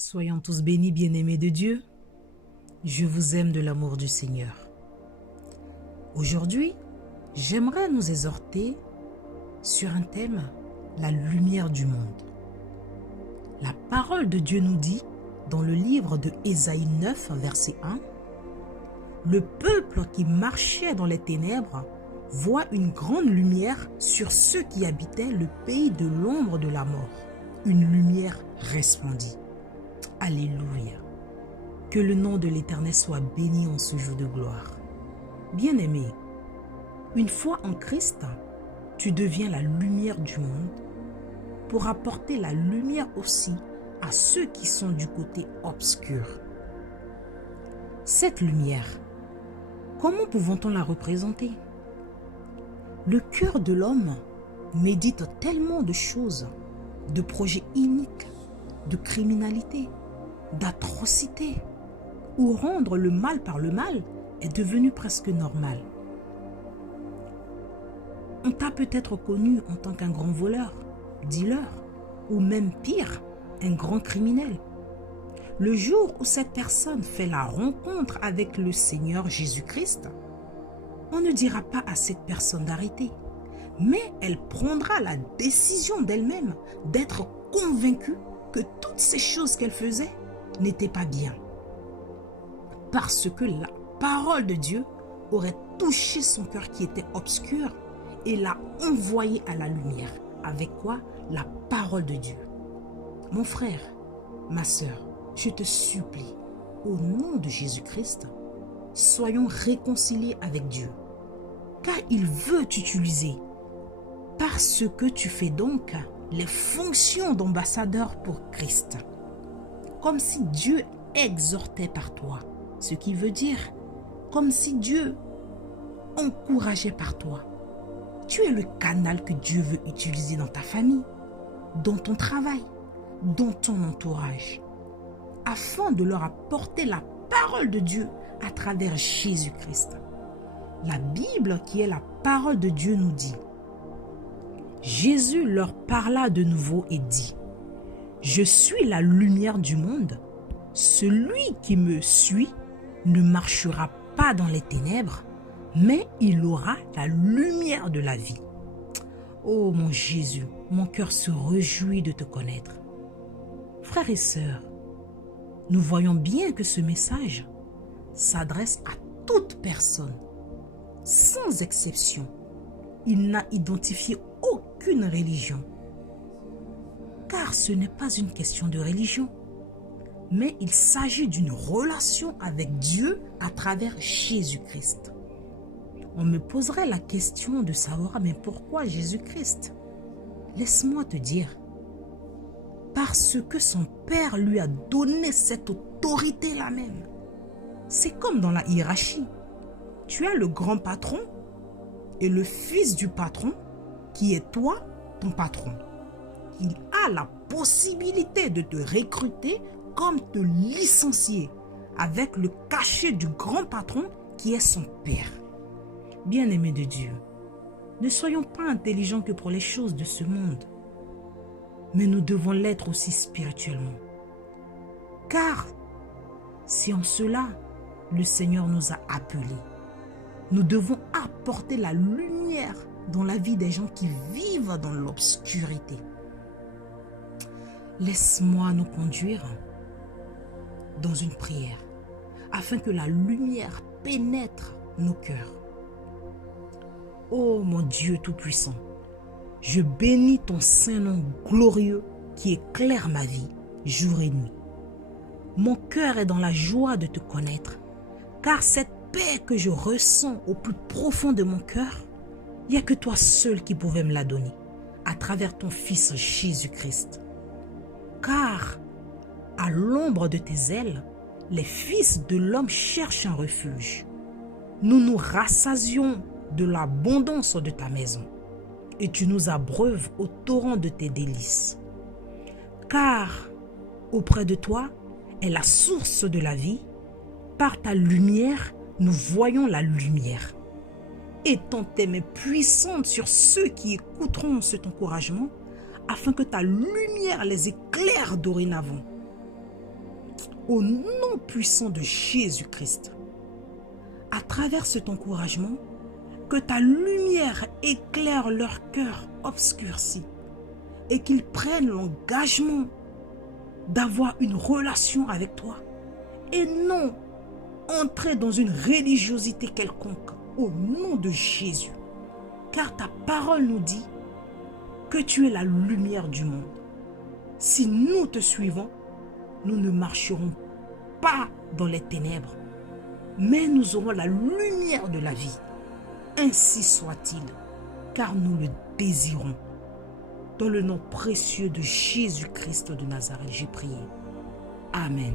Soyons tous bénis, bien-aimés de Dieu. Je vous aime de l'amour du Seigneur. Aujourd'hui, j'aimerais nous exhorter sur un thème, la lumière du monde. La parole de Dieu nous dit, dans le livre de Ésaïe 9, verset 1, « Le peuple qui marchait dans les ténèbres voit une grande lumière sur ceux qui habitaient le pays de l'ombre de la mort. Une lumière resplendit. » Alléluia. Que le nom de l'Éternel soit béni en ce jour de gloire. Bien-aimé, une fois en Christ, tu deviens la lumière du monde pour apporter la lumière aussi à ceux qui sont du côté obscur. Cette lumière, comment pouvons-on la représenter? Le cœur de l'homme médite tellement de choses, de projets iniques, de criminalité, d'atrocité, où rendre le mal par le mal est devenu presque normal. On t'a peut-être connu en tant qu'un grand voleur, dealer, ou même pire, un grand criminel. Le jour où cette personne fait la rencontre avec le Seigneur Jésus-Christ, on ne dira pas à cette personne d'arrêter, mais elle prendra la décision d'elle-même d'être convaincue que toutes ces choses qu'elle faisait n'étaient pas bien. Parce que la parole de Dieu aurait touché son cœur qui était obscur et l'a envoyé à la lumière. Avec quoi? La parole de Dieu. Mon frère, ma sœur, je te supplie, au nom de Jésus-Christ, soyons réconciliés avec Dieu. Car il veut t'utiliser. Parce que tu fais donc les fonctions d'ambassadeur pour Christ. Comme si Dieu exhortait par toi. Ce qui veut dire, comme si Dieu encourageait par toi. Tu es le canal que Dieu veut utiliser dans ta famille, dans ton travail, dans ton entourage, afin de leur apporter la parole de Dieu à travers Jésus-Christ. La Bible, qui est la parole de Dieu, nous dit, Jésus leur parla de nouveau et dit, « Je suis la lumière du monde. Celui qui me suit ne marchera pas dans les ténèbres, mais il aura la lumière de la vie. » Oh mon Jésus, mon cœur se réjouit de te connaître. Frères et sœurs, nous voyons bien que ce message s'adresse à toute personne, sans exception. Il n'a identifié aucune religion. Car ce n'est pas une question de religion, mais il s'agit d'une relation avec Dieu à travers Jésus-Christ. On me poserait la question de savoir, mais pourquoi Jésus-Christ? Laisse-moi te dire, parce que son Père lui a donné cette autorité-là même. C'est comme dans la hiérarchie. Tu as le grand patron et le fils du patron, qui est toi, ton patron. Il a la possibilité de te recruter comme te licencier avec le cachet du grand patron qui est son père. Bien-aimés de Dieu, ne soyons pas intelligents que pour les choses de ce monde, mais nous devons l'être aussi spirituellement. Car c'est en cela le Seigneur nous a appelés. Nous devons apporter la lumière dans la vie des gens qui vivent dans l'obscurité. Laisse-moi nous conduire dans une prière afin que la lumière pénètre nos cœurs. Oh mon Dieu Tout-Puissant, je bénis ton Saint-Nom glorieux qui éclaire ma vie jour et nuit. Mon cœur est dans la joie de te connaître, car cette paix que je ressens au plus profond de mon cœur, il n'y a que toi seul qui pouvais me la donner, à travers ton Fils Jésus-Christ. Car, à l'ombre de tes ailes, les fils de l'homme cherchent un refuge. Nous nous rassasions de l'abondance de ta maison, et tu nous abreuves au torrent de tes délices. Car, auprès de toi est la source de la vie. Par ta lumière, nous voyons la lumière. Étends tes mains puissantes sur ceux qui écouteront cet encouragement, afin que ta lumière les éclaire dorénavant. au nom puissant de Jésus-Christ. À travers cet encouragement, que ta lumière éclaire leur cœur obscurci et qu'ils prennent l'engagement d'avoir une relation avec toi et non entrer dans une religiosité quelconque au nom de Jésus. Car ta parole nous dit que tu es la lumière du monde. Si nous te suivons, nous ne marcherons pas dans les ténèbres, mais nous aurons la lumière de la vie. Ainsi soit-il, car nous le désirons. Dans le nom précieux de Jésus-Christ de Nazareth, j'ai prié. Amen.